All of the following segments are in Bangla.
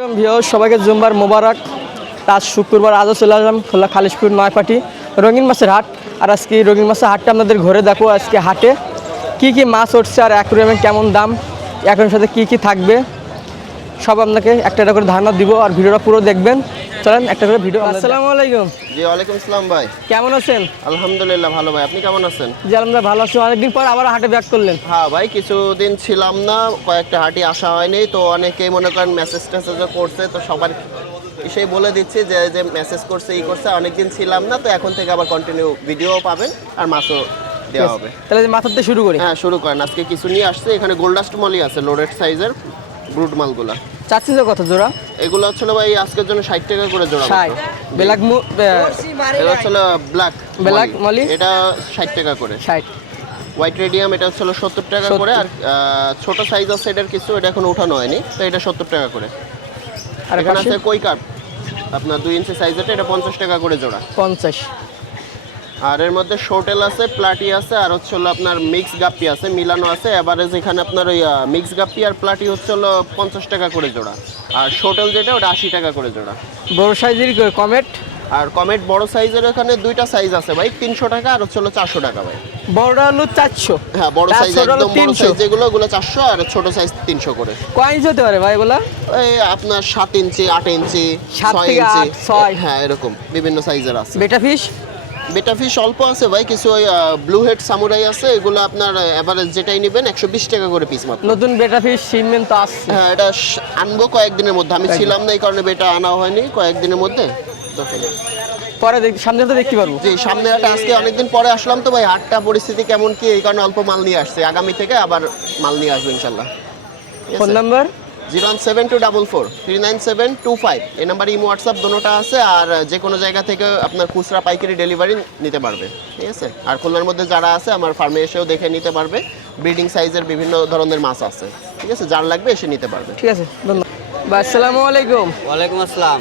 সবাইকে জুম্বার মোবারক। আজ শুক্রবার, আজও চলে আসলাম খোলা খালিশপুর নয়পাটি রঙিন মাছের হাট। আর আজকে রঙিন মাছের হাটটা আপনাদের ঘুরে দেখো। আজকে হাটে কি কি মাছ উঠছে আর অ্যাকুরিয়ামে কেমন দাম, অ্যাকুরিয়ামের সাথে কি কি থাকবে সব আপনাকে একটা একটা করে ধারণা দিব। আর ভিডিওটা পুরো দেখবেন। চলেন একটা করে ভিডিও। আসসালামু আলাইকুম। জি ওয়ালাইকুম আসসালাম ভাই। কেমন আছেন? আলহামদুলিল্লাহ ভালো ভাই, আপনি কেমন আছেন? জি আলহামদুলিল্লাহ ভালো আছি। অনেকদিন পর আবার হাটে ব্যাক করলেন। হ্যাঁ ভাই, কিছুদিন ছিলাম না, কয়েকটা হাটে আসা হয়নি, তো অনেকেই মনে করেন মেসেজ টেসেজও করছে, তো সবার সেই বলে দিচ্ছি যে যে মেসেজ করছে ই করছে, অনেকদিন ছিলাম না, তো এখন থেকে আবার কন্টিনিউ ভিডিও পাবেন আর মাছও দেওয়া হবে। তাহলে মাথার দিয়ে শুরু করি। হ্যাঁ শুরু করেন। আজকে কিছু নিয়ে আসছে, এখানে গোল্ডাস্ট মলি আছে, লোডেড সাইজের ব্রুড মালগুলা। চাচ্ছি তো কত জোড়া? এগুলো হচ্ছে ভাই আজকের জন্য 60 টাকা করে জোড়া। 60। ব্ল্যাক এটা হচ্ছে ব্ল্যাক মলি, এটা 60 টাকা করে। 60। হোয়াইট রেডিয়াম এটা হচ্ছে 70 টাকা করে। আর ছোট সাইজ আছে এটার কিছু, এটা এখন উঠানো হয়নি, তো এটা 70 টাকা করে। আর এখানে আছে কই কাপ আপনার 2 ইঞ্চি সাইজের, এটা 50 টাকা করে জোড়া। 50। আর এর মধ্যে শোটেল আছে, প্লাটি আছে, আর হচ্ছে হলো আপনার মিক্স গাপ্পি আছে, মিলানো আছে। এভারেজ এখানে আপনার ওই মিক্স গাপ্পি আর প্লাটি হচ্ছে হলো 50 টাকা করে জোড়া। আর শোটেল যেটা ওটা 80 টাকা করে জোড়া। বড় সাইজের কমেট। আর কমেট বড় সাইজের এখানে দুইটা সাইজ আছে ভাই, 300 টাকা আর হচ্ছে হলো 400 টাকা ভাই। বড়টা হলো 400। হ্যাঁ বড় সাইজ, একদম বড় সাইজ যেগুলো, ওগুলো 400 আর ছোট সাইজ 300 করে। কয় ইঞ্চি হতে পারে ভাই এগুলা? এই আপনার 7 ইঞ্চি, 8 ইঞ্চি, 7 6 থেকে ইঞ্চি, 8, 6। হ্যাঁ এরকম বিভিন্ন সাইজের আছে। বেটা ফিশ অল্প আছে ভাই, কিছু ওই ব্লু হেড সামুরাই আছে, এগুলো আপনার এভারেজ যেটাই নেবেন 120 টাকা করে পিস মাত্র। নতুন বেটা ফিশ শিপমেন্ট তো আসছে। হ্যাঁ এটা আনবো কয়েকদিনের মধ্যে, আমি ছিলাম না এই কারণে বেটা আনা হয়নি, কয়েকদিনের মধ্যে পরে সামনে তো দেখতে পারবো। জি সামনে হাটে আজকে অনেকদিন পরে আসলাম তো ভাই, হাটটা পরিস্থিতি কেমন কি এই কারণে অল্প মাল নিয়ে আসছে, আগামী থেকে আবার মাল নিয়ে আসবো ইনশাল্লাহ। ফোন নাম্বার 01724439725, এই নাম্বারে ইমো হোয়াটসঅ্যাপ দোনোটা আছে। আর যে কোনো জায়গা থেকে আপনার খুচরা পাইকারি ডেলিভারি নিতে পারবে, ঠিক আছে। আর খুলনার মধ্যে যারা আছে আমার ফার্মে এসেও দেখে নিতে পারবে, ব্রিডিং সাইজের বিভিন্ন ধরনের মাছ আছে, ঠিক আছে, যার লাগবে এসে নিতে পারবে। ঠিক আছে, ধন্যবাদ ভাই। আসসালামু আলাইকুম। ওয়ালাইকুম আসসালাম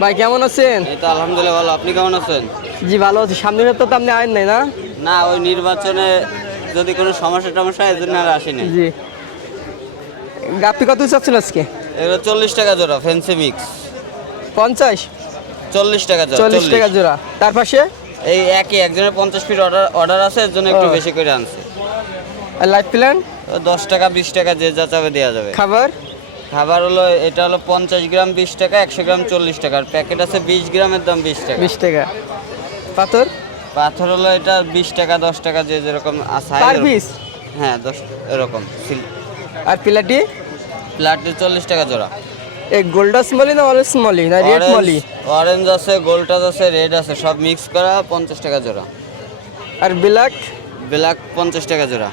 ভাই কেমন আছেন? এই তো আলহামদুলিল্লাহ ভালো, আপনি কেমন আছেন? জি ভালো আছি। সামনের তো আপনি আইন নাই না? না, ওই নির্বাচনে যদি কোনো সমস্যা টমস্যা এই জন্য আর আসেনি। জি। গাপ্পি কত চাচ্ছেন আজকে? এগুলো 40 টাকা জোড়া, ফ্যান্সি মিক্স। 50? 40 টাকা জোড়া। 40 টাকা জোড়া। তার পাশে এই একই একজনের 50 পিস অর্ডার আছে, এর জন্য একটু বেশি করে আনছে। আর লাইফ প্ল্যান 10 টাকা 20 টাকা যে যা চাবে দেওয়া যাবে। খাবার হলো এটা হলো 50 গ্রাম 20 টাকা, 100 গ্রাম 40 টাকা। আর প্যাকেট আছে 20 গ্রামের দাম 20 টাকা। 20 টাকা। পাথর হলো এটা 20 টাকা 10 টাকা যে যেরকম আছে পার পিস। হ্যাঁ 10 এরকম। আর প্লাটি 40 টাকা জোড়া। এই গোল্ডাস মলি না অরেঞ্জ মলি না রেড মলি? অরেঞ্জ আছে, গোল্ডাস আছে, রেড আছে, সব মিক্স করা 50 টাকা জোড়া। আর ব্ল্যাক 50 টাকা জোড়া।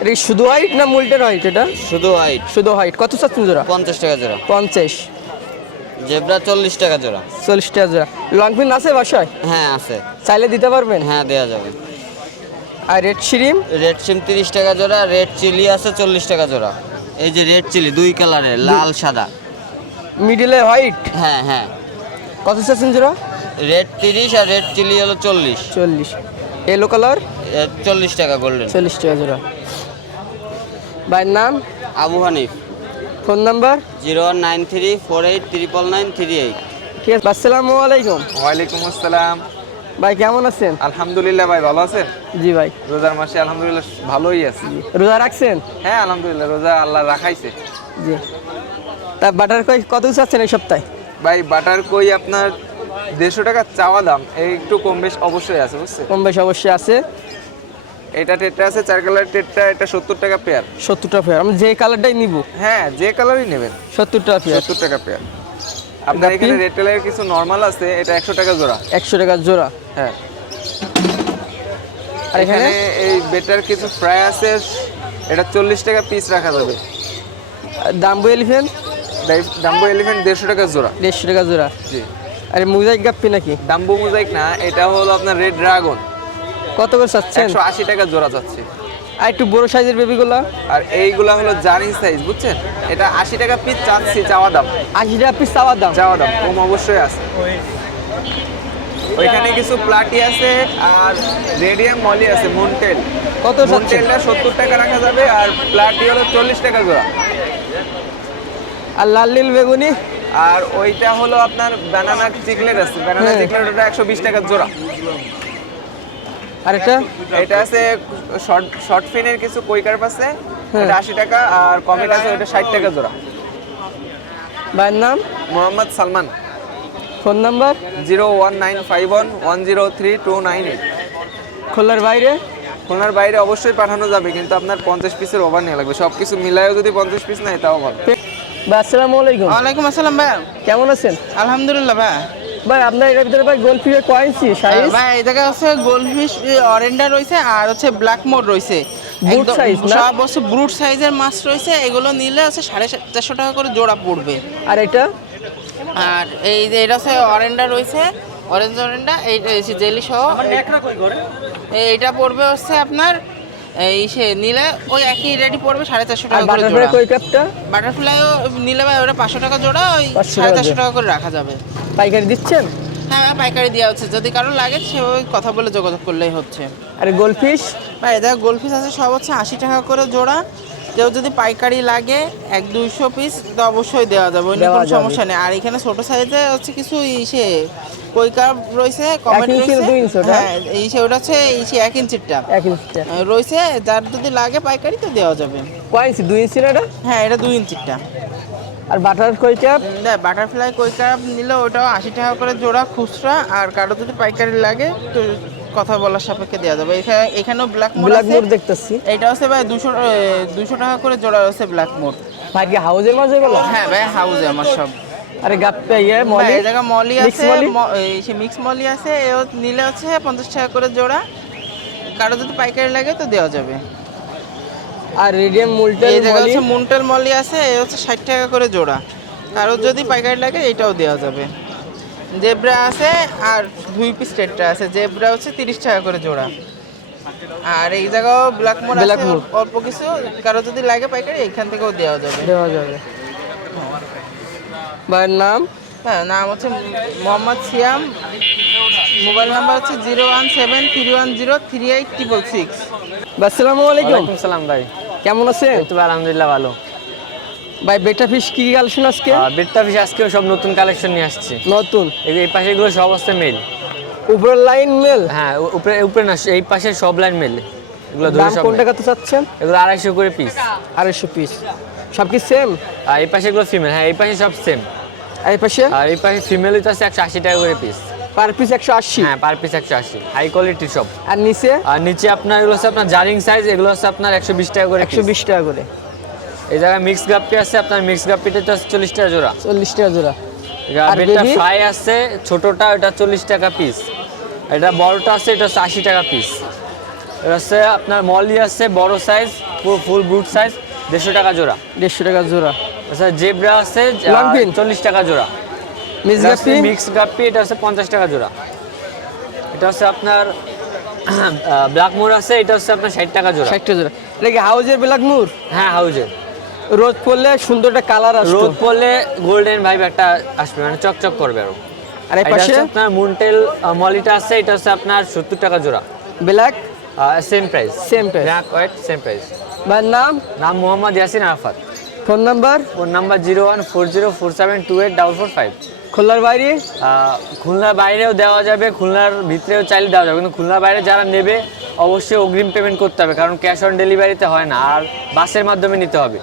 এটা শুধু হোয়াইট না মুলটেন হোয়াইট? এটা শুধু হোয়াইট। কত চাচ্ছেন জোড়া? 50 টাকা জোড়া। 50। জেব্রা 40 টাকা জোড়া। 40 টাকা জোড়া। লং ফিন আছে বাসায়? হ্যাঁ আছে। চাইলে দিতে পারবেন? হ্যাঁ দেওয়া যাবে। আর রেড শিরিম? 30 টাকা জোড়া। রেড চিলি আছে 40 টাকা জোড়া। এই যে রেড চিলি 2 কালারের, লাল সাদা। মিডলে হোয়াইট? হ্যাঁ। কত চাচ্ছেন জোড়া? রেড 30 আর রেড চিলি হলো 40। ইয়েলো কালার 40 টাকা গোল্ডেন। 40 টাকা জোড়া। ভাইয়ের নাম? আবু হানিফ। Phone number 09348993938। ঠিক আছে। আসসালামু আলাইকুম। ওয়ালাইকুম আসসালাম। ভাই কেমন আছেন? আলহামদুলিল্লাহ ভাই, ভালো আছেন? জি ভাই। রোজার মাসে আলহামদুলিল্লাহ ভালোই আছি। রোজা রাখছেন? হ্যাঁ আলহামদুলিল্লাহ, রোজা আল্লাহ রাখাইছে। জি। তা বাটার কই কত চাচ্ছেন এই সপ্তাহে? ভাই বাটার কই আপনার 150 টাকা চাওয়া দাম, এই একটু কম বেশ অবশ্যই আছে, বুঝছেন? কম বেশ অবশ্যই আছে। এটা টেট্রা আছে 4 কালার টেট্রা, এটা 70 টাকা পেয়ার। 70 টাকা পেয়ার। আমি যে কালারটাই নিব? হ্যাঁ যে কালারই নেবেন 70 টাকা পেয়ার। 70 টাকা পেয়ার। আপনার এখানে রেড টেলের কিছু নরমাল আছে, এটা 100 টাকা জোড়া। 100 টাকা জোড়া। হ্যাঁ। আর এখানে এই বেটার কিছু ফ্রাই আছে, এটা 40 টাকা পিস রাখা যাবে। দাম্বো এলিফ্যান্ট? ডাম্বো এলিফ্যান্ট 150 টাকা জোড়া। 150 টাকা জোড়া। জি। আরে মোজাইক গাপ্পি নাকি? ডাম্বো মোজাইক না, এটা হলো আপনার রেড ড্রাগন। কত করে চাচ্ছেন? 180 টাকা জোড়া যাচ্ছে। আর একটু বড় সাইজের বেবিগুলা? আর এইগুলা হলো জারিং সাইজ, বুঝছেন? এটা 80 টাকা পিস চাচ্ছি, চাওয়া দাম। 80 টাকা পিস চাওয়া দাম? কম অবশ্যই আছে। ওইখানে কিছু প্লাটি আছে আর রেডিয়াম মলি আছে, মুনটেল। কত চাচ্ছেন? মুনটেলটা 70 টাকা রাখা যাবে, আর প্লাটি হলো 40 টাকা জোড়া। আর লাল নীল বেগুনি। আর ওইটা হলো আপনার ব্যানানা চিকলেট আছে, ব্যানানা হ্যাঁ। চিকলেট ওটা 120 টাকা জোড়া। আর এটা এটা আছে শর্ট ফিনের কিছু কই কার্প আছে, হ্যাঁ। এটা 80 টাকা, আর কমেট আছে ওটা 60 টাকা জোড়া। ভাইয়ের নাম, মোহাম্মদ সালমান। Phone number. 01951103298। খুলনার বাইরে? খুলনার বাইরে অবশ্যই পাঠানো যাবে, কিন্তু আপনার 50 পিসের ওভার নেওয়া লাগবে। সব কিছু মিলায়ও যদি 50 পিস নেয় তাও ভালো। ভাই আসসালামু আলাইকুম। ওয়ালাইকুম আসসালাম ভাই, কেমন আছেন? আলহামদুলিল্লাহ ভাই। ভাই আপনার এটার ভিতরে ভাই গোলফিশের কয়েন্সি সাইজ? ভাই এই জায়গায় হচ্ছে গোল্ডফিশ অরেন্ডা রয়েছে আর হচ্ছে ব্ল্যাক মোড রয়েছে। Brute একদম size না? সব হচ্ছে ব্রুট সাইজের মাছ রয়েছে, এগুলো নিলে হচ্ছে 450 টাকা করে জোড়া পড়বে। আর এটা? আর এই যে এটা হচ্ছে অরেন্ডা রয়েছে, অরেঞ্জ অরেন্ডা, এইটা হচ্ছে জেলি সহ। এইটা পড়বে হচ্ছে আপনার এই সে নিলে ওই একই রেডি পড়বে 450 আর টাকা করে বাটারফ্লাই জোড়া। কই কাপটা? বাটারফ্লাইও নিলে ভাই ওটা 500 টাকা জোড়া, ওই 500 450 টাকা করে রাখা যাবে। পাইকারি দিচ্ছেন? হ্যাঁ ভাই, পাইকারি দেওয়া হচ্ছে, যদি কারো লাগে সেভাবে কথা বলে যোগাযোগ করলেই হচ্ছে। আর গোলফিশ? ভাই এটা গোল্ডফিশ আছে সব হচ্ছে 80 টাকা করে জোড়া। কেউ যদি পাইকারি লাগে 100-200 পিস তো অবশ্যই দেওয়া যাবে, ওই নিয়ে দেওয়া কোনো যাবে। সমস্যা নেই। আর এখানে ছোট সাইজে হচ্ছে কিছু ইসে কই কার্প রয়েছে, কমেট 1 ইঞ্চি রয়েছে। 2 ইঞ্চি ওটা? হ্যাঁ ইসে ওটা হচ্ছে ইসে 1 ইঞ্চিরটা 1 ইঞ্চিটা রয়েছে, যার যদি লাগে পাইকারি তো দেওয়া যাবে। কয়েন্সি 2 ইঞ্চি না এটা? হ্যাঁ এটা 2 ইঞ্চিরটা। আর বাটার কই কাপ? বাটারফ্লাই কই কার্প নিলে ওটাও 80 টাকা করে জোড়া খুচরা, আর কারো যদি পাইকারি লাগে তো কথা বলার সাপেক্ষে দেওয়া যাবে। এখানেও ব্ল্যাক মোড ব্ল্যাক আছে, মোড দেখতেছি। এইটা হচ্ছে ভাই 200 টাকা করে জোড়া হচ্ছে ব্ল্যাক মোড। ভাই কি হাউজের মাঝে গেল? হ্যাঁ ভাই হাউজে আমার সব। আরে গাপ্পা ইয়ে ভাই, মলি? এই জায়গা মলি Mix আছে, মলি? সে মিক্স মলি আছে, এও নিলে হচ্ছে 50 টাকা করে জোড়া, কারো যদি পাইকারি লাগে তো দেওয়া যাবে। আর রেডিয়াম মুলটেল এই জায়গা মলি? হচ্ছে মুন্টেল মলি আছে, এ হচ্ছে 60 টাকা করে জোড়া, কারো যদি পাইকারি লাগে এটাও দেওয়া যাবে। জেব্রা আছে আর 2 পিস টেট্রা আছে, জেব্রা হচ্ছে 30 টাকা করে জোড়া। আর এই জায়গাও ব্ল্যাক মোড Black আছে mood। অল্প কিছু, কারো যদি লাগে পাইকারি এইখান থেকেও দেওয়া যাবে। দেওয়া যাবে। ভাইয়ের নাম? হ্যাঁ নাম হচ্ছে মোহাম্মদ সিয়াম, মোবাইল নাম্বার হচ্ছে 01731038666। আসসালামু আলাইকুম। ওয়ালাইকুম সালাম ভাই। কেমন আছেন? এই তো ভাই, আলহামদুলিল্লাহ ভালো। ভাই বেটা ফিশ কি কালেকশন আজকে? বেটটা ফিশ আজকেও সব নতুন কালেকশন নিয়ে আসছে। নতুন? এই পাশে এগুলো সব আছে মেল। উপরের লাইন মেল? হ্যাঁ উপরে উপরে না, এই পাশে সব লাইন মেল। এগুলো ধরে দাম সব কোন male। টাকাতে চাচ্ছেন? এগুলো 250 করে পিস। 250 পিস। সব কি সেম? আর এই পাশে এগুলো ফিমেল। হ্যাঁ এই পাশে সব সেম। আর এই পাশে? আর এই পাশে ফিমেল হচ্ছে 180 টাকা করে পিস। Per piece 180? হ্যাঁ পার পিস 180, হাই কোয়ালিটির সব। আর নিচে? আর নিচে আপনার এগুলো হচ্ছে আপনার জারিং সাইজ, এগুলো হচ্ছে আপনার 120 টাকা করে 120 টাকা করে। এই জায়গায় মিক্স গাপ্পি আছে, আপনার মিক্স গাপ্পিটা হচ্ছে 40 টাকা জোড়া। 40 টাকা জোড়া। আর বেটটা baby? ফ্রাই আছে ছোটটা, এটা 40 টাকা পিস। এটা বড়টা আছে, এটা হচ্ছে 80 টাকা পিস। এটা হচ্ছে আপনার মলি আছে বড় সাইজ, পুরো ফুল ব্রুট সাইজ, 150 টাকা জোড়া। 150 টাকা জোড়া। আচ্ছা জেব্রা আছে Longfin? 40 টাকা জোড়া। Miss guppy? মিক্স গাপ্পি এটা হচ্ছে 50 টাকা জোড়া। এটা হচ্ছে আপনার ব্ল্যাক মোর আছে, এটা হচ্ছে আপনার 60 টাকা জোড়া। 60 টাকা জোড়া। এটা কি হাউজের ব্ল্যাক মুর? হ্যাঁ হাউজের। রোদ পড়লে সুন্দর একটা কালার আসবে। রোদ পড়লে গোল্ডেন ভাইব একটা আসবে, মানে চকচক করবে আরো। আর এই এটা পাশে হচ্ছে আপনার মুনটেল মলিটা আছে, এটা হচ্ছে আপনার 70 টাকা জোড়া। Black? Same price. Same price. Black white same price. ভাইয়ের নাম? নাম Mohammad Yasin Arafat. Phone number? Phone number 01404728288। খুলনার বাইরে? খুলনার বাইরেও দেওয়া যাবে, খুলনার ভিতরেও চাইলে দেওয়া যাবে, কিন্তু খুলনার বাইরে যারা নেবে অবশ্যই অগ্রিম পেমেন্ট করতে হবে, কারণ ক্যাশ অন ডেলিভারিতে হয় না, আর বাসের মাধ্যমে নিতে হবে।